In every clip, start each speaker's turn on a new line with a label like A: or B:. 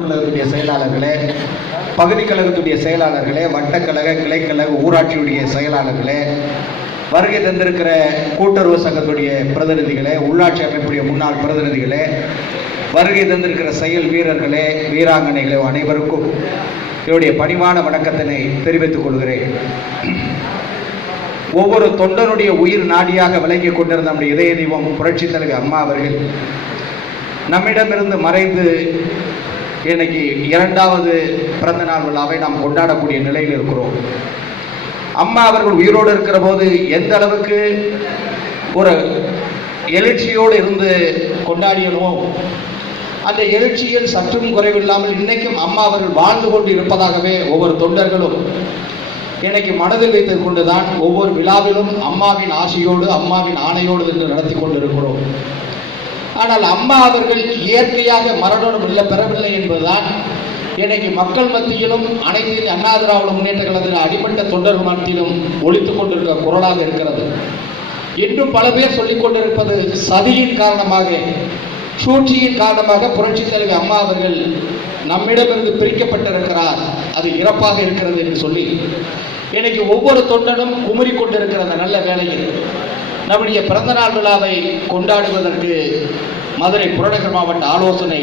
A: கழகத்துடைய செயலாளர்களே பகுதி கழகத்துடைய செயலாளர்களே வட்டக்கழக கிளைக்கழக ஊராட்சியுடைய செயலாளர்களே வருகை தந்திருக்கிற கூட்டுறவு சங்கத்துடைய பிரதிநிதிகளே உள்ளாட்சி அமைப்புடைய முன்னாள் பிரதிநிதிகளே வருகை தந்திருக்கிற செயல் வீரர்களே வீராங்கனைகளே அனைவருக்கும் என்னுடைய பணிவான வணக்கத்தினை தெரிவித்துக் கொள்கிறேன். ஒவ்வொரு தொண்டருடைய உயிர் நாடியாக விளங்கி கொண்டிருந்த நம்முடைய இதய தெய்வம் புரட்சி தலைவர் அம்மா அவர்கள் நம்மிடமிருந்து மறைந்து இன்னைக்கு இரண்டாவது பிறந்த நாள் விழாவை நாம் கொண்டாடக்கூடிய நிலையில் இருக்கிறோம். அம்மா அவர்கள் உயிரோடு இருக்கிற போது எந்த அளவுக்கு ஒரு எழுச்சியோடு இருந்து கொண்டாடியனோ அந்த எழுச்சியில் சற்றும் குறைவில்லாமல் இன்னைக்கும் அம்மா அவர்கள் வாழ்ந்து கொண்டு இருப்பதாகவே ஒவ்வொரு தொண்டர்களும் இன்னைக்கு மனதில் வைத்துக் கொண்டுதான் ஒவ்வொரு விழாவிலும் அம்மாவின் ஆசையோடு அம்மாவின் ஆணையோடு என்று நடத்தி கொண்டிருக்கிறோம். ஆனால் அம்மா அவர்கள் இயற்கையாக மரணம் இல்லை பெறவில்லை என்பதுதான். இன்றைக்கு மக்கள் மத்தியிலும் அனைத்து அண்ணா திராவிட முன்னேற்ற கழகத்தில் அடிப்பட்ட தொண்டர் மத்தியிலும் ஒழித்துக் கொண்டிருக்கிற குரலாக இருக்கிறது. இன்னும் பல பேர் சொல்லிக் கொண்டிருப்பது சதியின் காரணமாக சூழ்ச்சியின் காரணமாக புரட்சி தலைவி அம்மா அவர்கள் நம்மிடமிருந்து பிரிக்கப்பட்டிருக்கிறார். அது இறப்பாக இருக்கிறது என்று சொல்லி இன்னைக்கு ஒவ்வொரு தொண்டனும் குமரி கொண்டிருக்கிற அந்த நல்ல வேலையில் நம்முடைய பிறந்தநாள் விழாவை கொண்டாடுவதற்கு மதுரை புறநகர் மாவட்ட ஆலோசனை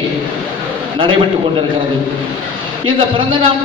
A: நடைபெற்றுக் கொண்டிருக்கிறது. இந்த பிறந்தநாள்